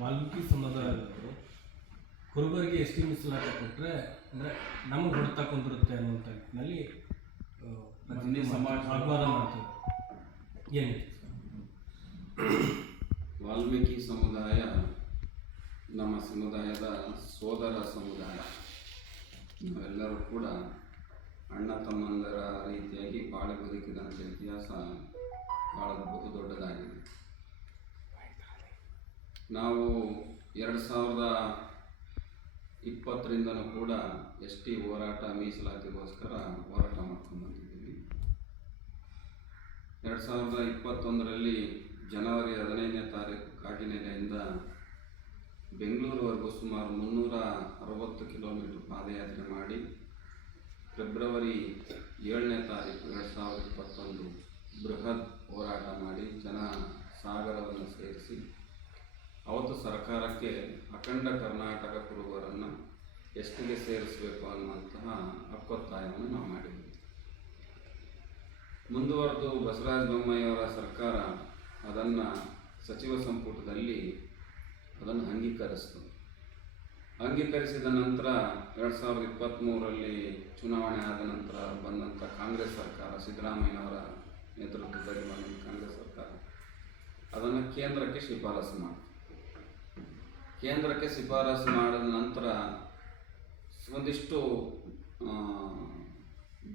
ವಾಲ್ಮೀಕಿ ಸಮುದಾಯದವರು ಕುರುಬರಿಗೆ ಎಷ್ಟು ಮೀಸಲಾತಿ ಕೊಟ್ಟರೆ ಅಂದರೆ ನಮಗೆ ಹೊಡೆತ ಕುಂದಿರುತ್ತೆ ಅನ್ನುವಂಥ ನಿಟ್ಟಿನಲ್ಲಿ ಸಮಾಜ ಮಾಡ್ತೀವಿ ಏನು ವಾಲ್ಮೀಕಿ ಸಮುದಾಯ ನಮ್ಮ ಸಮುದಾಯದ ಸೋದರ ಸಮುದಾಯ ನಾವೆಲ್ಲರೂ ಕೂಡ ಅಣ್ಣ ತಮ್ಮಂದರ ರೀತಿಯಾಗಿ ಬಾಳೆ ಬದುಕಿದಂಥ ಇತಿಹಾಸ ಭಾಳ ಬಹುದೊಡ್ಡದಾಗಿದೆ ನಾವು ಎರಡು ಸಾವಿರದ ಇಪ್ಪತ್ತರಿಂದನೂ ಕೂಡ ಎಸ್ ಟಿ ಹೋರಾಟ ಮೀಸಲಾತಿಗೋಸ್ಕರ ಹೋರಾಟ ಮಾಡ್ಕೊಂಡು ಬಂದಿದ್ದೀವಿ ಎರಡು ಸಾವಿರದ ಇಪ್ಪತ್ತೊಂದರಲ್ಲಿ ಜನವರಿ ಹದಿನೈದನೇ ತಾರೀಕು ಕಾಗಿನೆಲೆಯಿಂದ ಬೆಂಗಳೂರುವರೆಗೂ ಸುಮಾರು ಮುನ್ನೂರ ಅರವತ್ತು ಕಿಲೋಮೀಟ್ರ್ ಪಾದಯಾತ್ರೆ ಮಾಡಿ ಫೆಬ್ರವರಿ ಏಳನೇ ತಾರೀಕು ಎರಡು ಸಾವಿರದ ಇಪ್ಪತ್ತೊಂದು ಬೃಹತ್ ಹೋರಾಟ ಮಾಡಿ ಜನ ಸಾಗರವನ್ನು ಸೇರಿಸಿ ಅವತ್ತು ಸರ್ಕಾರಕ್ಕೆ ಅಖಂಡ ಕರ್ನಾಟಕ ಕುರುಬರನ್ನು ಎಷ್ಟಿಗೆ ಸೇರಿಸಬೇಕು ಅನ್ನುವಂತಹ ಅಕ್ಕೊತ್ತಾಯವನ್ನು ನಾವು ಮಾಡಿದ್ವಿ ಮುಂದುವರೆದು ಬಸವರಾಜ ಬೊಮ್ಮಾಯಿಯವರ ಸರ್ಕಾರ ಅದನ್ನು ಸಚಿವ ಸಂಪುಟದಲ್ಲಿ ಅದನ್ನು ಅಂಗೀಕರಿಸಿತು ಅಂಗೀಕರಿಸಿದ ನಂತರ ಎರಡು ಸಾವಿರದ ಇಪ್ಪತ್ತ್ಮೂರರಲ್ಲಿ ಚುನಾವಣೆ ಆದ ನಂತರ ಬಂದಂಥ ಕಾಂಗ್ರೆಸ್ ಸರ್ಕಾರ ಸಿದ್ದರಾಮಯ್ಯವರ ನೇತೃತ್ವದಲ್ಲಿ ಬಂದ ಕಾಂಗ್ರೆಸ್ ಸರ್ಕಾರ ಅದನ್ನು ಕೇಂದ್ರಕ್ಕೆ ಶಿಫಾರಸು ಮಾಡಿತು ಕೇಂದ್ರಕ್ಕೆ ಶಿಫಾರಸು ಮಾಡಿದ ನಂತರ ಒಂದಿಷ್ಟು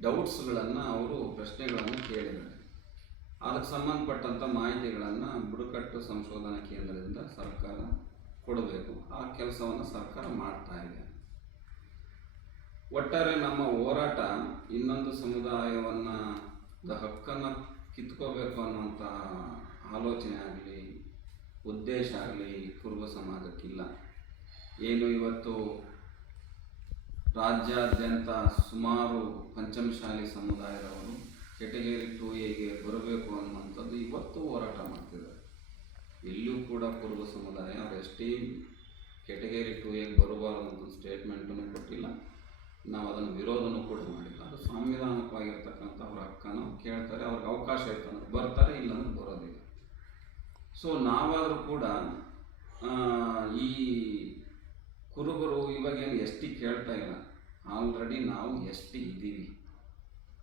ಡೌಟ್ಸ್ಗಳನ್ನು ಅವರು ಪ್ರಶ್ನೆಗಳನ್ನು ಕೇಳಿದ್ದಾರೆ ಅದಕ್ಕೆ ಸಂಬಂಧಪಟ್ಟಂಥ ಮಾಹಿತಿಗಳನ್ನು ಬುಡಕಟ್ಟು ಸಂಶೋಧನಾ ಕೇಂದ್ರದಿಂದ ಸರ್ಕಾರ ಕೊಡಬೇಕು ಆ ಕೆಲಸವನ್ನು ಸರ್ಕಾರ ಮಾಡ್ತಾ ಇದೆ ಒಟ್ಟಾರೆ ನಮ್ಮ ಹೋರಾಟ ಇನ್ನೊಂದು ಸಮುದಾಯವನ್ನು ಹಕ್ಕನ್ನು ಕಿತ್ಕೋಬೇಕು ಅನ್ನುವಂಥ ಆಲೋಚನೆ ಆಗಲಿ ಉದ್ದೇಶ ಆಗಲಿ ಕುರುಬ ಸಮಾಜಕ್ಕಿಲ್ಲ ಏನು ಇವತ್ತು ರಾಜ್ಯಾದ್ಯಂತ ಸುಮಾರು ಪಂಚಮಶಾಲಿ ಸಮುದಾಯದವರು ಕೆಟಗರಿ ಟು ಎಗೆ ಬರಬೇಕು ಅನ್ನುವಂಥದ್ದು ಇವತ್ತು ಹೋರಾಟ ಮಾಡ್ತಿದ್ದಾರೆ ಎಲ್ಲೂ ಕೂಡ ಪೂರ್ವ ಸಮುದಾಯ ಅವ್ರು ಎಷ್ಟೇ ಕೆಟಗರಿ ಟು ಎಗೆ ಬರಬಾರದು ಅಂತ ಸ್ಟೇಟ್ಮೆಂಟನ್ನು ಕೊಟ್ಟಿಲ್ಲ ನಾವು ಅದನ್ನು ವಿರೋಧನೂ ಕೂಡ ಮಾಡಿಲ್ಲ ಅದು ಸಾಂವಿಧಾನಿಕವಾಗಿರ್ತಕ್ಕಂಥ ಅವ್ರ ಹಕ್ಕನ್ನು ಕೇಳ್ತಾರೆ ಅವ್ರಿಗೆ ಅವಕಾಶ ಇರ್ತಾನೆ ಬರ್ತಾರೆ ಇಲ್ಲಾಂದ್ರೆ ಬರೋದಿಲ್ಲ ಸೊ ನಾವಾದರೂ ಕೂಡ ಈ ಕುರುಬರು ಇವಾಗ ಏನು ಎಸ್ ಟಿ ಕೇಳ್ತಾ ಇಲ್ಲ ಆಲ್ರೆಡಿ ನಾವು ಎಸ್ ಟಿ ಇದ್ದೀವಿ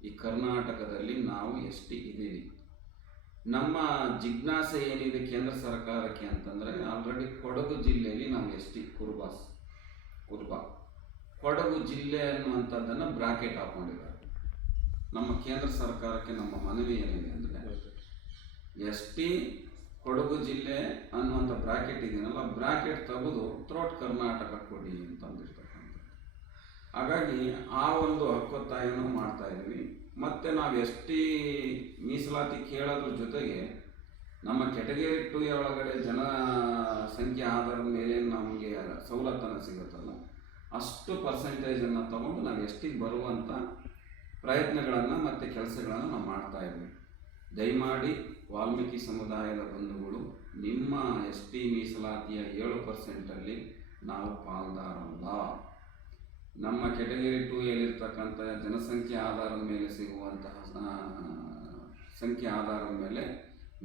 ಈ ಕರ್ನಾಟಕದಲ್ಲಿ ನಾವು ಎಸ್ ಟಿ ಇದ್ದೀವಿ ನಮ್ಮ ಜಿಜ್ಞಾಸೆ ಏನಿದೆ ಕೇಂದ್ರ ಸರ್ಕಾರಕ್ಕೆ ಅಂತಂದರೆ ಆಲ್ರೆಡಿ ಕೊಡಗು ಜಿಲ್ಲೆಯಲ್ಲಿ ನಾವು ಎಸ್ ಟಿ ಕುರುಬಾಸ್ ಕುರುಬ ಕೊಡಗು ಜಿಲ್ಲೆ ಅನ್ನುವಂಥದ್ದನ್ನು ಬ್ರಾಕೆಟ್ ಹಾಕೊಂಡಿದ್ದಾರೆ ನಮ್ಮ ಕೇಂದ್ರ ಸರ್ಕಾರಕ್ಕೆ ನಮ್ಮ ಮನವಿ ಏನಿದೆ ಅಂದರೆ ಎಸ್ ಟಿ ಕೊಡಗು ಜಿಲ್ಲೆ ಅನ್ನುವಂಥ ಬ್ರಾಕೆಟ್ ಇದೆಯಲ್ಲ ಬ್ರಾಕೆಟ್ ತೆಗೆದು ತ್ರೋಟ್ ಕರ್ನಾಟಕ ಕೊಡಿ ಅಂತಂದಿರ್ತಕ್ಕಂಥದ್ದು ಹಾಗಾಗಿ ಆ ಒಂದು ಹಕ್ಕೊತ್ತಾಯನೂ ಮಾಡ್ತಾ ಇದ್ವಿ ಮತ್ತು ನಾವು ಎಷ್ಟೀ ಮೀಸಲಾತಿ ಕೇಳೋದ್ರ ಜೊತೆಗೆ ನಮ್ಮ ಕೆಟಗರಿ ಟು ಒಳಗಡೆ ಜನ ಸಂಖ್ಯೆ ಆಧಾರದ ಮೇಲೆ ನಮಗೆ ಸವಲತ್ತನ್ನು ಸಿಗುತ್ತಲ್ಲ ಅಷ್ಟು ಪರ್ಸೆಂಟೇಜನ್ನು ತಗೊಂಡು ನಾವು ಎಷ್ಟಿಗೆ ಬರುವಂಥ ಪ್ರಯತ್ನಗಳನ್ನು ಮತ್ತು ಕೆಲಸಗಳನ್ನು ನಾವು ಮಾಡ್ತಾ ಇದ್ವಿ ದಯಮಾಡಿ ವಾಲ್ಮೀಕಿ ಸಮುದಾಯದ ಬಂಧುಗಳು ನಿಮ್ಮ ಎಸ್ ಟಿ ಮೀಸಲಾತಿಯ ಏಳು ಪರ್ಸೆಂಟಲ್ಲಿ ನಾವು ಪಾಲ್ದಾರಲ್ಲ ನಮ್ಮ ಕೆಟಗರಿ ಟು ಎಲ್ಲಿರ್ತಕ್ಕಂಥ ಜನಸಂಖ್ಯೆ ಆಧಾರದ ಮೇಲೆ ಸಿಗುವಂತಹ ಸಂಖ್ಯೆ ಆಧಾರದ ಮೇಲೆ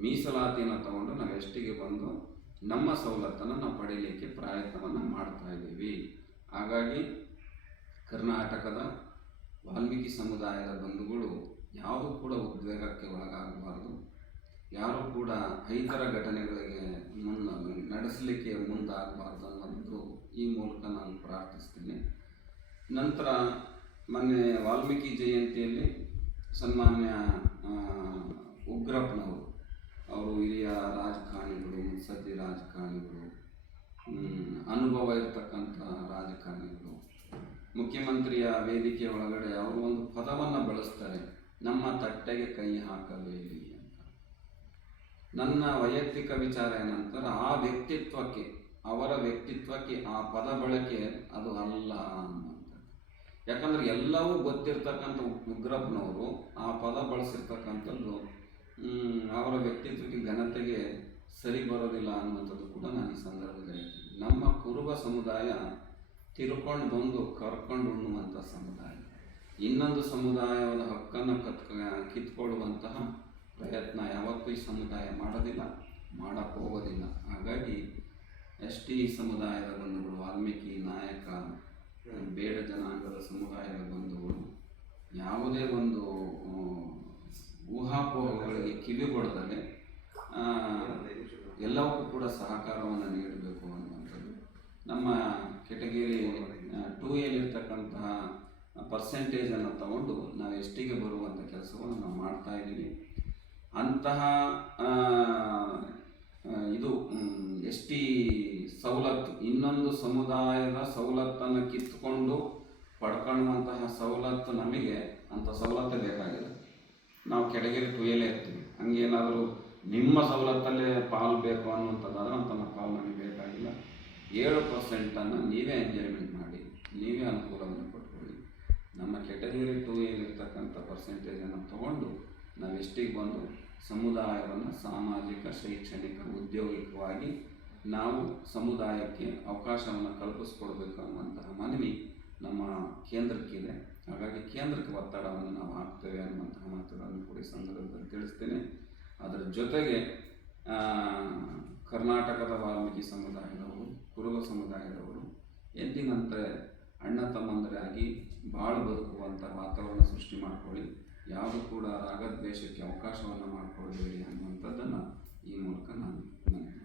ಮೀಸಲಾತಿಯನ್ನು ತಗೊಂಡು ನಾವು ಎಷ್ಟಿಗೆ ಬಂದು ನಮ್ಮ ಸವಲತ್ತನ್ನು ನಾವು ಪಡೀಲಿಕ್ಕೆ ಪ್ರಯತ್ನವನ್ನು ಮಾಡ್ತಾ ಇದ್ದೀವಿ ಹಾಗಾಗಿ ಕರ್ನಾಟಕದ ವಾಲ್ಮೀಕಿ ಸಮುದಾಯದ ಬಂಧುಗಳು ಯಾವುದೂ ಕೂಡ ಉದ್ವೇಗಕ್ಕೆ ಒಳಗಾಗಬಾರ್ದು ಯಾರೂ ಕೂಡ ಐತರ ಘಟನೆಗಳಿಗೆ ಮುನ್ನ ನಡೆಸಲಿಕ್ಕೆ ಮುಂದಾಗಬಾರ್ದು ಅನ್ನೋದು ಈ ಮೂಲಕ ನಾನು ಪ್ರಾರ್ಥಿಸ್ತೀನಿ ನಂತರ ಮೊನ್ನೆ ವಾಲ್ಮೀಕಿ ಜಯಂತಿಯಲ್ಲಿ ಸನ್ಮಾನ್ಯ ಉಗ್ರಪ್ಪನವರು ಅವರು ಹಿರಿಯ ರಾಜಕಾರಣಿಗಳು ಸತಿ ರಾಜಕಾರಣಿಗಳು ಅನುಭವ ಇರತಕ್ಕಂಥ ರಾಜಕಾರಣಿಗಳು ಮುಖ್ಯಮಂತ್ರಿಯ ವೇದಿಕೆ ಒಳಗಡೆ ಅವರು ಒಂದು ಪದವನ್ನು ಬಳಸ್ತಾರೆ ನಮ್ಮ ತಟ್ಟೆಗೆ ಕೈ ಹಾಕಬೇಡಿ ನನ್ನ ವೈಯಕ್ತಿಕ ವಿಚಾರ ಏನಂತಾರೆ ಆ ವ್ಯಕ್ತಿತ್ವಕ್ಕೆ ಅವರ ವ್ಯಕ್ತಿತ್ವಕ್ಕೆ ಆ ಪದ ಬಳಕೆ ಅದು ಅಲ್ಲ ಅನ್ನುವಂಥದ್ದು ಯಾಕಂದ್ರೆ ಎಲ್ಲವೂ ಗೊತ್ತಿರ್ತಕ್ಕಂಥ ಉಗ್ರಪ್ಪನವರು ಆ ಪದ ಬಳಸಿರ್ತಕ್ಕಂಥದ್ದು ಅವರ ವ್ಯಕ್ತಿತ್ವಕ್ಕೆ ಘನತೆಗೆ ಸರಿ ಬರೋದಿಲ್ಲ ಅನ್ನುವಂಥದ್ದು ಕೂಡ ನಾನು ಈ ಸಂದರ್ಭದಲ್ಲಿ ಹೇಳ್ತೀನಿ ನಮ್ಮ ಕುರುಬ ಸಮುದಾಯ ತಿರ್ಕೊಂಡು ಬಂದು ಕರ್ಕೊಂಡು ಉಣ್ಣುವಂಥ ಸಮುದಾಯ ಇನ್ನೊಂದು ಸಮುದಾಯದ ಹಕ್ಕನ್ನು ಕತ್ ಕಿತ್ಕೊಳ್ಳುವಂತಹ ಪ್ರಯತ್ನ ಯಾವತ್ತೂ ಈ ಸಮುದಾಯ ಮಾಡೋದಿಲ್ಲ ಮಾಡಕ್ಕೆ ಹೋಗೋದಿಲ್ಲ ಹಾಗಾಗಿ ಎಸ್ ಟಿ ಸಮುದಾಯದ ಬಂಧುಗಳು ವಾಲ್ಮೀಕಿ ನಾಯಕ ಬೇಡ ಜನಾಂಗದ ಸಮುದಾಯದ ಬಂಧುಗಳು ಯಾವುದೇ ಒಂದು ಊಹಾಪೋಹಗಳಿಗೆ ಕಿವಿಗೊಡದಲೆ ಎಲ್ಲವಕ್ಕೂ ಕೂಡ ಸಹಕಾರವನ್ನು ನೀಡಬೇಕು ಅನ್ನುವಂಥದ್ದು ನಮ್ಮ ಕೆಟಗಿರಿ ಟೂ ಎಲ್ಲಿರ್ತಕ್ಕಂತಹ ಪರ್ಸೆಂಟೇಜನ್ನು ತಗೊಂಡು ನಾವು ಎಷ್ಟಿಗೆ ಬರುವಂಥ ಕೆಲಸವನ್ನು ನಾವು ಮಾಡ್ತಾ ಇದ್ದೀವಿ ಅಂತಹ ಇದು ಎಸ್ ಟಿ ಸವಲತ್ತು ಇನ್ನೊಂದು ಸಮುದಾಯದ ಸವಲತ್ತನ್ನು ಕಿತ್ತುಕೊಂಡು ಪಡ್ಕೊಳ್ಳುವಂತಹ ಸವಲತ್ತು ನಮಗೆ ಅಂಥ ಸವಲತ್ತು ಬೇಕಾಗಿದೆ ನಾವು ಕೆಳಗಿರಿ ಕುಯ್ಯಲೇ ಇರ್ತೀವಿ ಹಂಗೇನಾದರೂ ನಿಮ್ಮ ಸವಲತ್ತಲ್ಲೇ ಪಾಲು ಬೇಕು ಅನ್ನುವಂಥದ್ದಾದ್ರೆ ನಮ್ಮ ಪಾಲು ನಮಗೆ ಬೇಕಾಗಿಲ್ಲ ಏಳು ಪರ್ಸೆಂಟನ್ನು ನೀವೇ ಎಂಜಾಯ್ಮೆಂಟ್ ಮಾಡಿ ನೀವೇ ಅನುಕೂಲವನ್ನು ಕೊಟ್ಕೊಳ್ಳಿ ನಮ್ಮ ಕೆಟಗರಿ ಟೂ ಏನಿರ್ತಕ್ಕಂಥ ಪರ್ಸೆಂಟೇಜನ್ನು ತೊಗೊಂಡು ನಾವೆಷ್ಟಿಗೆ ಬಂದು ಸಮುದಾಯವನ್ನು ಸಾಮಾಜಿಕ ಶೈಕ್ಷಣಿಕ ಉದ್ಯೋಗಿಕವಾಗಿ ನಾವು ಸಮುದಾಯಕ್ಕೆ ಅವಕಾಶವನ್ನು ಕಲ್ಪಿಸ್ಕೊಡ್ಬೇಕು ಅನ್ನುವಂತಹ ಮನವಿ ನಮ್ಮ ಕೇಂದ್ರಕ್ಕಿದೆ ಹಾಗಾಗಿ ಕೇಂದ್ರಕ್ಕೆ ಒತ್ತಡವನ್ನು ನಾವು ಹಾಕ್ತೇವೆ ಅನ್ನುವಂತಹ ಮಾತುಗಳನ್ನು ಕೂಡ ಈ ಸಂದರ್ಭದಲ್ಲಿ ತಿಳಿಸ್ತೇನೆ ಅದರ ಜೊತೆಗೆ ಕರ್ನಾಟಕದ ವಾಲ್ಮೀಕಿ ಸಮುದಾಯದವರು ಕುರುಬ ಸಮುದಾಯದವರು ಎಂದಿನಂತೆ ಅಣ್ಣ ತಮ್ಮಂದರಾಗಿ ಬಾಳು ಬದುಕುವಂಥ ವಾತಾವರಣ ಸೃಷ್ಟಿ ಮಾಡಿಕೊಳ್ಳಿ ಯಾವುದು ಕೂಡ ರಾಗದ್ವೇಷಕ್ಕೆ ಅವಕಾಶವನ್ನು ಮಾಡಿಕೊಡಬೇಡಿ ಅನ್ನುವಂಥದ್ದನ್ನು ಈ ಮೂಲಕ ನಾನು ವಿನಂತಿ